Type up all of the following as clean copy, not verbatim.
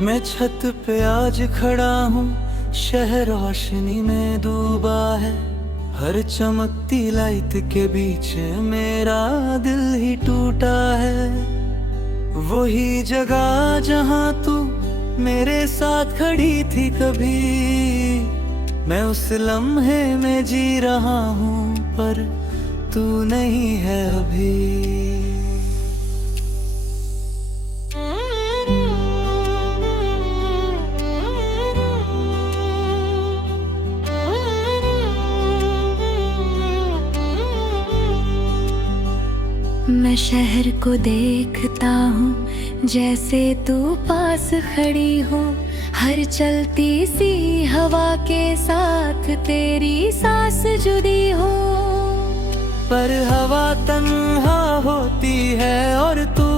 मैं छत पे आज खड़ा हूँ, शहर रोशनी में डूबा है। हर चमकती लाइट के बीच मेरा दिल ही टूटा है। वही जगह जहाँ तू मेरे साथ खड़ी थी कभी, मैं उस लम्हे में जी रहा हूँ, पर तू नहीं है अभी। मैं शहर को देखता हूँ जैसे तू पास खड़ी हो, हर चलती सी हवा के साथ तेरी सांस जुड़ी हो। पर हवा तन्हा होती है और तू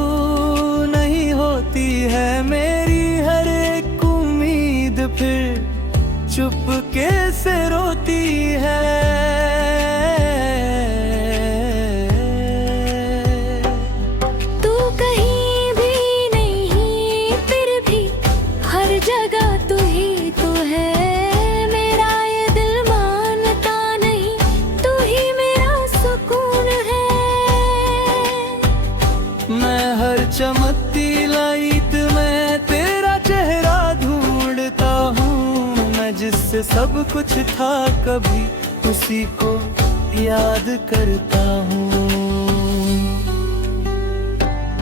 नहीं होती है। मेरी हर एक उम्मीद फिर चुपके से रोती है। चमकती लाइट में तेरा चेहरा ढूंढता हूँ। मैं जिससे सब कुछ था कभी, उसी को याद करता हूँ।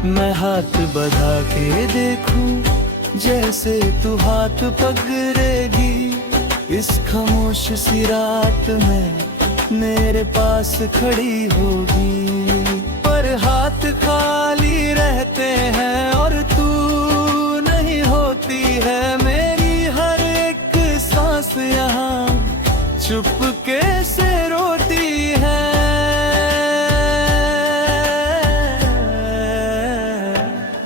मैं हाथ बढ़ा के देखूं जैसे तू हाथ पकड़ेगी। इस खामोश सी रात में मेरे पास खड़ी होगी। पर हाथ खाली रहते हैं और तू नहीं होती है। मेरी हर एक सांस यहाँ चुपके से रोती है।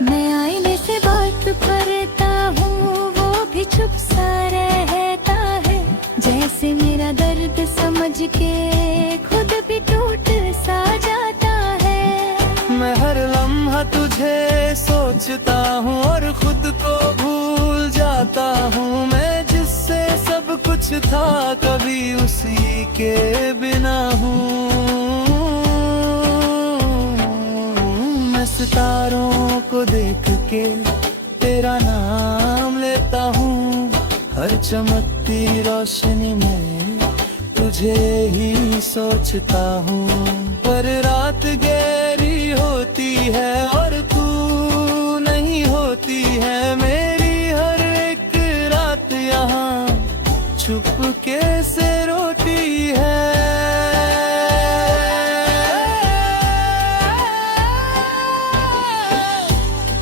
मैं आईने से बात करता हूँ, वो भी चुप सा रहता है। जैसे मेरा दर्द समझ के खुद भी टूट सा जाता है। मैं हर लम्हा तुझे सोचता हूँ और खुद को भूल जाता हूँ। मैं जिससे सब कुछ था कभी, उसी के बिना हूँ। मैं सितारों को देख के तेरा नाम लेता हूँ। हर चमकती रोशनी में तुझे ही सोचता हूँ। पर रात गहरी होती है और तू नहीं होती है। मेरी हर एक रात यहाँ चुपके से रोती है।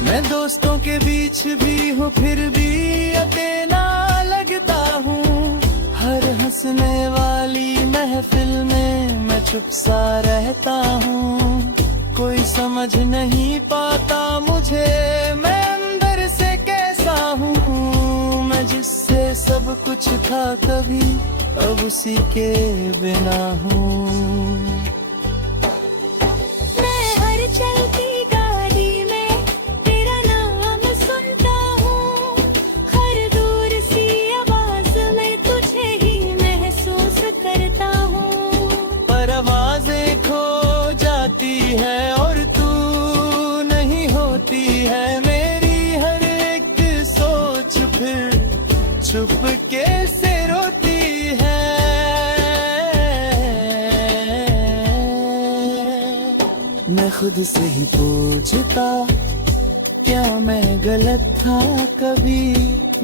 मैं दोस्तों के बीच भी हूँ, फिर भी अकेला लगता हूँ। हर हंसने वाली महफिल में मैं चुप सा रहता हूँ। कोई समझ नहीं पाता मुझे, मैं अंदर से कैसा हूँ। मैं जिससे सब कुछ था कभी, अब उसी के बिना हूँ। मैं हर चलती गाड़ी में तेरा नाम सुनता हूँ। हर दूर सी आवाज में तुझे ही महसूस करता हूँ। पर आवाजें खो जाती है और तू नहीं होती है। मेरी हर एक सोच फिर चुपके से रोती है। मैं खुद से ही पूछता, क्या मैं गलत था कभी?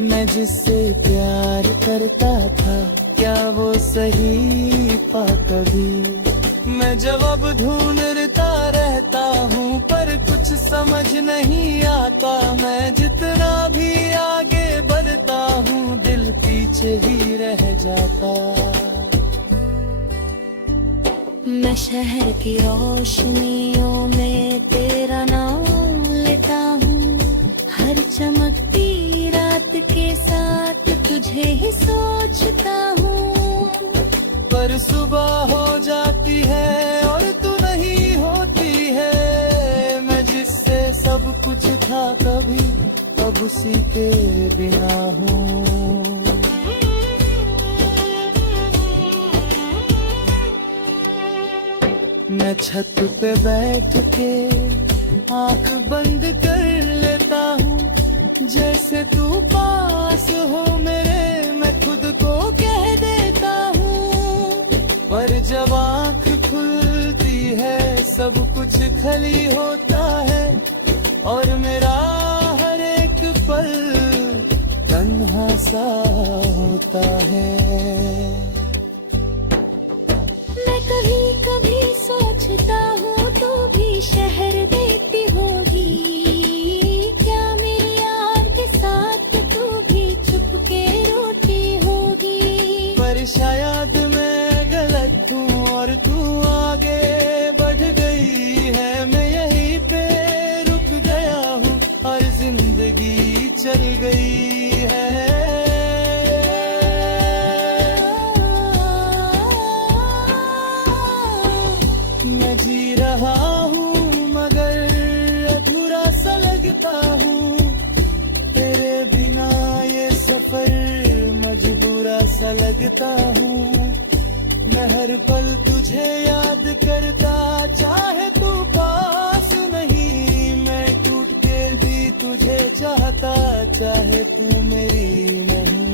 मैं जिससे प्यार करता था, क्या वो सही पा कभी? मैं जवाब ढूंढता रहता हूँ, पर कुछ समझ नहीं आता। मैं जितना भी आगे बढ़ता हूँ, दिल पीछे ही रह जाता। मैं शहर की रोशनियों में तेरा नाम लेता हूँ। हर चमकती रात के साथ तुझे ही सोचता हूँ। पर सुबह हो जाती है और तू नहीं होती है। मैं जिससे सब कुछ था कभी, अब अब उसी के बिना हूँ। मैं छत पे बैठ के आंख बंद कर लेता हूँ, जैसे तू पास हो मेरे मैं खुद को कह देता हूँ। पर जब आंख खुलती है सब कुछ खाली होता है, और मेरा हर एक पल तन्हा सा होता है। मैं कभी कभी सोचता हूँ तू भी शहर देखती होगी, क्या मेरी यार के साथ तू भी छुप के रोती होगी। पर शायद मैं गलत हूँ और तू आगे बढ़ गई है, मैं यहीं पे रुक गया हूँ और जिंदगी चल गई है। मैं जी रहा हूँ मगर अधूरा सा लगता हूँ, तेरे बिना ये सफर मजबूरा सा लगता हूँ। मैं हर पल तुझे याद करता, चाहे तू पास नहीं, मैं टूट के भी तुझे चाहता, चाहे तू मेरी नहीं।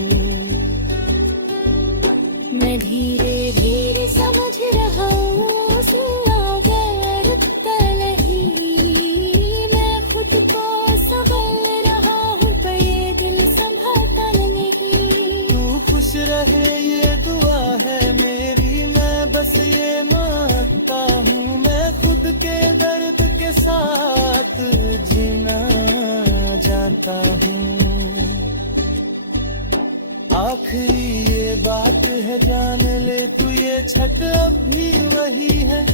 मैं धीरे धीरे समझ रहा हूँ सुना गैर नहीं, मैं खुद को संभल रहा हूँ पर ये दिल संभलता नहीं। तू खुश रहे ये दुआ है मेरी, मैं बस ये मांगता हूँ। मैं खुद के दर्द के साथ जीना जानता हूँ। आखिरी ये बात है जान ले तू, ये छत अब भी वही है,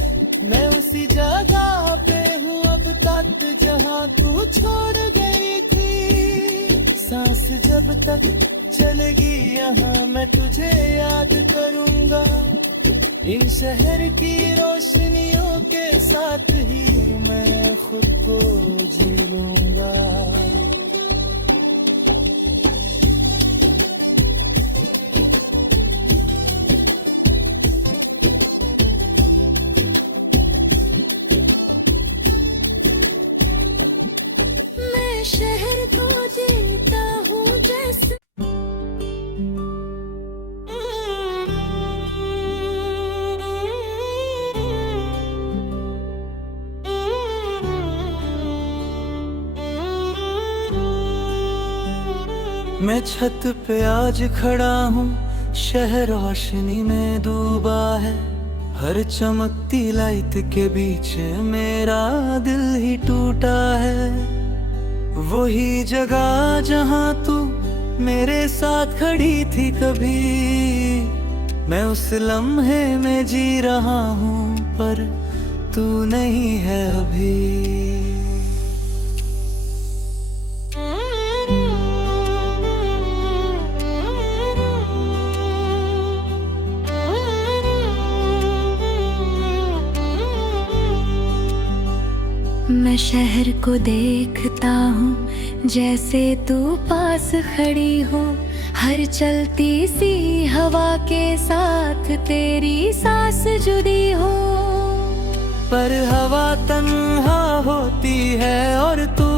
मैं उसी जगह पे हूँ अब तक जहाँ तू छोड़ गई थी। सांस जब तक चलेगी यहाँ मैं तुझे याद करूँगा, इन शहर की रोशनियों के साथ ही मैं खुद को जी लूँगा। मैं शहर को जीता हूँ जैसे मैं छत पे आज खड़ा हूँ, शहर रोशनी में डूबा है, हर चमकती लाइट के बीच मेरा दिल ही टूटा है। वही जगह जहाँ तू मेरे साथ खड़ी थी कभी, मैं उस लम्हे में जी रहा हूँ पर तू नहीं है अभी। मैं शहर को देखता हूँ जैसे तू पास खड़ी हो, हर चलती सी हवा के साथ तेरी सांस जुड़ी हो। पर हवा तन्हा होती है और तू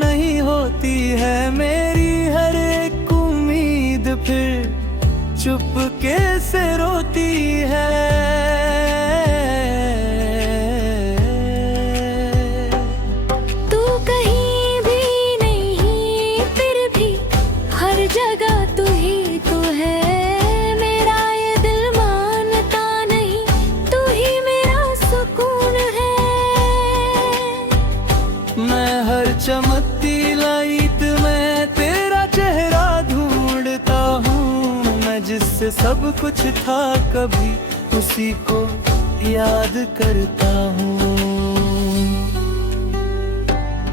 नहीं होती है, मेरी हर एक उम्मीद फिर चुपके से रोती है। चमकती लाइट में तेरा चेहरा ढूंढता हूँ, मैं जिससे सब कुछ था कभी उसी को याद करता हूँ।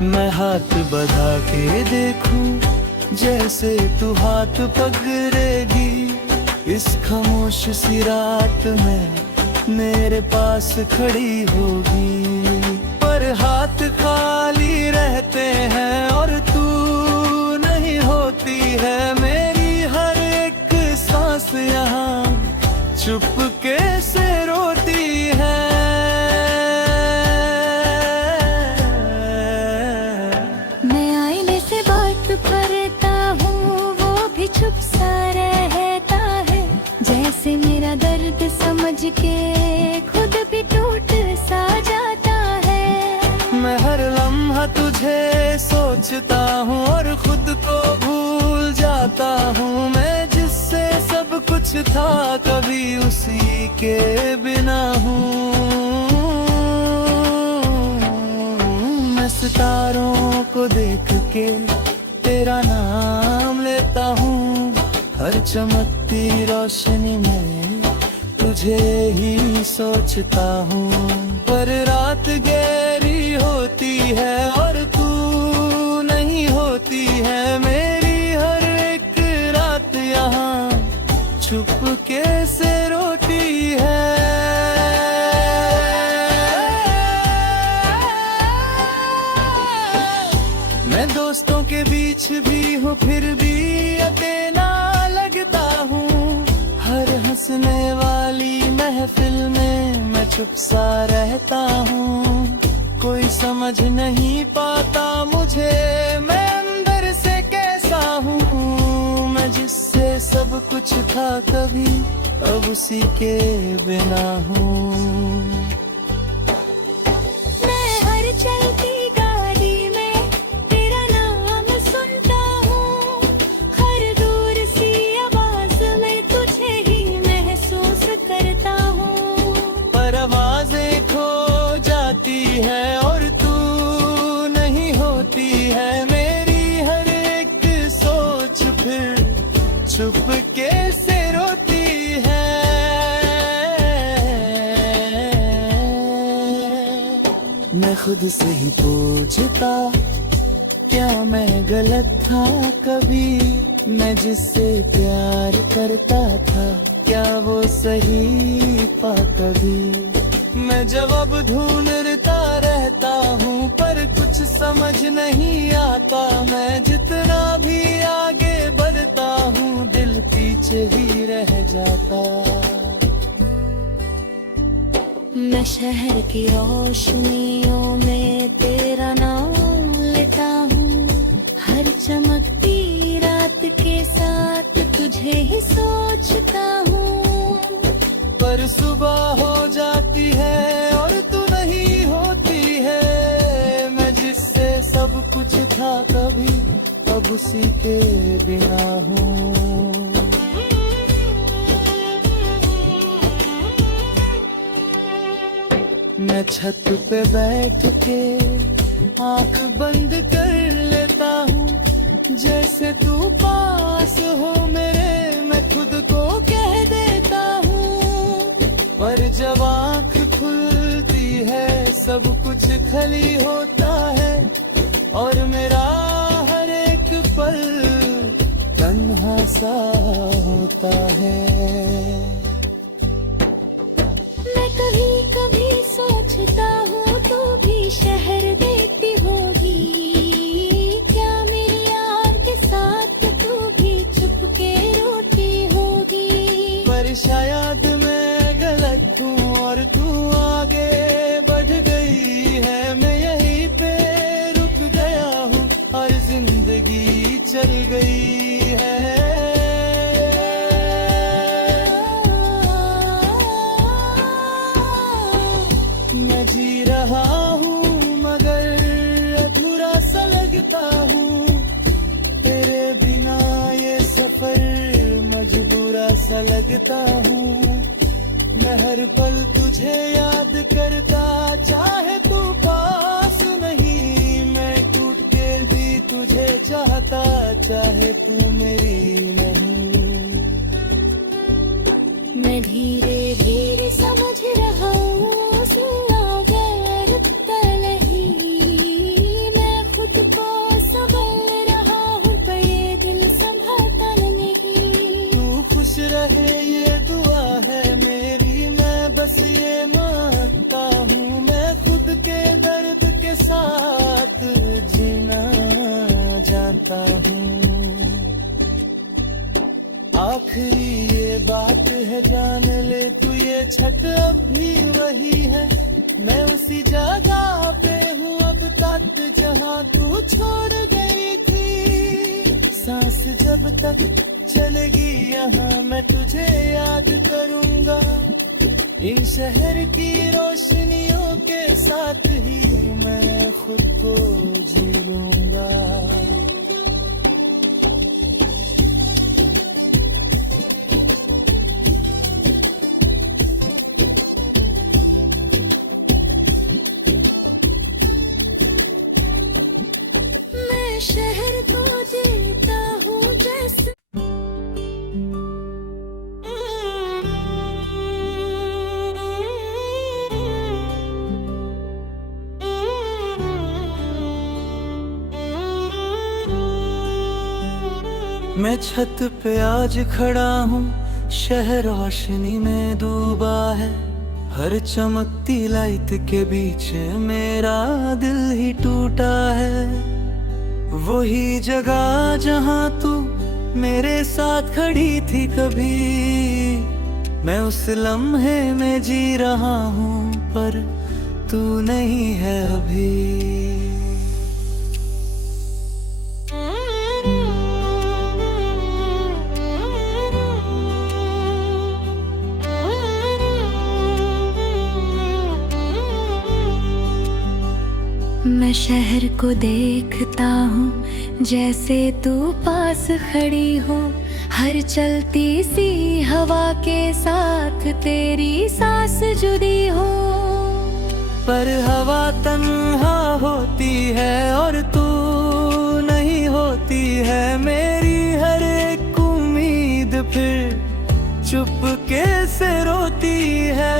मैं हाथ बढ़ा के देखूं जैसे तू हाथ पकड़ेगी, इस खामोश सी रात में मेरे पास खड़ी होगी। पर हाथ खाली रहते हैं और तू चुपके से रोती है। मैं आईने से बात करता हूँ, वो भी चुप सा रहता है। जैसे मेरा दर्द समझ के खुद भी टूट सा जाता है। मैं हर लम्हा तुझे सोचता हूँ और खुद को भूल जाता हूँ। मैं जिससे सब कुछ था कभी उसी के बिना हूँ। मैं सितारों को देख के तेरा नाम लेता हूँ। हर चमकती रोशनी में तुझे ही सोचता हूँ। पर रात गहरी होती है और तू नहीं होती है। मेरी हर एक रात यहाँ चुपके से रोती है। मैं दोस्तों के बीच भी हूँ फिर भी अकेला लगता हूँ। हर हंसने वाली महफिल में मैं चुप सा रहता हूँ। कोई समझ नहीं पाता मुझे मैं अंदर से कैसा हूँ। मैं जिससे सब कुछ था कभी अब उसी के बिना हूँ। मैं हर चलती गाड़ी में तेरा नाम सुनता हूँ। हर दूर सी आवाज में तुझे ही महसूस करता हूँ। पर आवाजें खो जाती है और तू नहीं होती है। मेरी हर एक सोच फिर चुपके से रोती है। मैं खुद से ही पूछता क्या मैं गलत था कभी। मैं जिससे प्यार करता था क्या वो सही पा कभी। मैं जवाब ढूंढता रहता हूँ पर कुछ समझ नहीं आता। मैं जितना भी आगे बढ़ता हूँ दिल पीछे ही रह जाता। मैं शहर की रोशनियों में तेरा नाम लेता हूँ। हर चमकती रात के साथ तुझे ही सोचता हूँ। पर सुबह हो जाती है और तू नहीं होती है। मैं जिससे सब कुछ था कभी अब उसी के बिना हूँ। मैं छत पे बैठ के आंख बंद कर लेता हूँ। जैसे तू पास हो मेरे मैं खुद को कह देता हूँ। पर जब आंख खुलती है सब कुछ खाली होता है और मेरा हर एक पल तन्हा सा होता है। मैं कभी कभी सोचता हूँ तू भी शहर देखती होगी। क्या मेरी यार के साथ तू भी चुपके रोती होगी। पर शायद मैं गलत हूँ और तू आगे बढ़ गई है। मैं यहीं पे रुक गया हूँ और जिंदगी चल गई है। मैं जी रहा हूँ मगर अधूरा सा लगता हूँ। तेरे बिना ये सफर मजबूरा सा लगता हूँ। मैं हर पल तुझे याद करता चाहे तू पास नहीं। मैं टूट के भी तुझे चाहता चाहे तू मेरी नहीं। मैं धीरे धीरे समझ रहा हूँ सुना गया रुकता नहीं। मैं खुद को संभल रहा हूँ पर ये दिल संभालता नहीं। तू खुश रहे ये दुआ है मेरी। मैं बस ये मांगता हूँ। मैं खुद के दर्द के साथ जीना जानता हूँ। आखिरी ये बात है जान ले तू, ये छठ अब भी वही है। मैं उसी जगह पे हूँ अब तक जहाँ तू छोड़ गई थी। सांस जब तक चलेगी यहाँ मैं तुझे याद करूँगा। इन शहर की रोशनियों के साथ ही मैं खुद को जी लूँगा। शहर को जीता हूँ जैसे मैं छत पे आज खड़ा हूँ, शहर रोशनी में डूबा है। हर चमकती लाइट के बीच मेरा दिल ही टूटा है। वही जगह जहाँ तू मेरे साथ खड़ी थी कभी, मैं उस लम्हे में जी रहा हूँ पर तू नहीं है अभी। मैं शहर को देखता हूँ जैसे तू पास खड़ी हो। हर चलती सी हवा के साथ तेरी सांस जुड़ी हो। पर हवा तन्हा होती है और तू नहीं होती है। मेरी हर एक उम्मीद फिर चुपके से रोती है।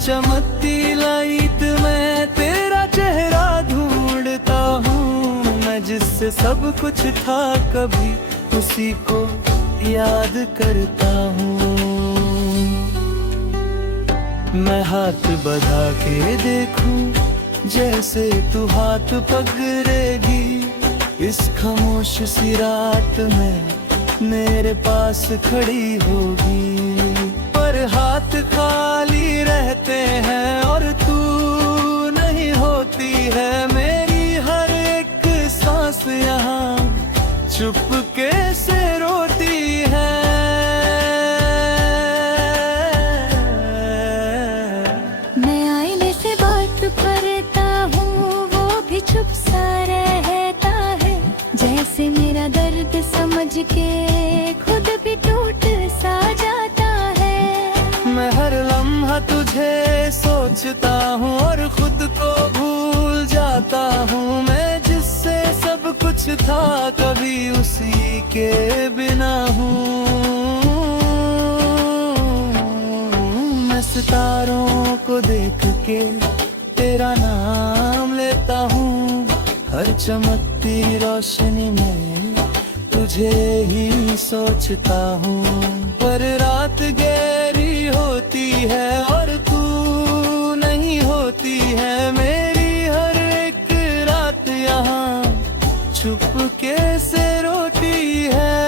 चमकती लाइट में तेरा चेहरा ढूंढता हूँ। मैं जिससे सब कुछ था कभी उसी को याद करता हूँ। मैं हाथ बढ़ा के देखूं जैसे तू हाथ पकड़ेगी। इस खामोश सी रात में मेरे पास खड़ी होगी। पर हाथ खाली रहते हैं और तू नहीं होती है। मेरी हर एक सांस यहाँ चुपके से रोती है। मैं आईने से बात करता हूँ वो भी चुप सा रहता है। जैसे मेरा दर्द समझ के खुद भी टूट सा जाता है। मैं हर लम्हा तुझे सोचता हूँ और खुद को भूल जाता हूँ। मैं जिससे सब कुछ था कभी उसी के बिना हूँ। मैं सितारों को देख के तेरा नाम लेता हूँ। हर चमकती रोशनी में तुझे ही सोचता हूँ। पर रात गहरी होती है और तू नहीं होती है। मेरी हर एक रात यहाँ चुपके से रोती है।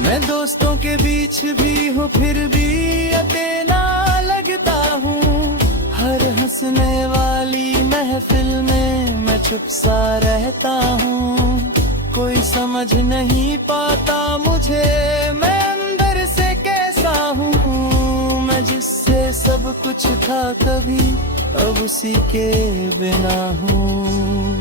मैं दोस्तों के बीच भी हूँ फिर भी अकेला लगता हूँ। हर हंसने वाली महफिल में मैं चुप सा रहता हूँ। कोई समझ नहीं पाता मुझे मैं अंदर से कैसा हूँ। मैं जिससे सब कुछ था कभी अब उसी के बिना हूँ।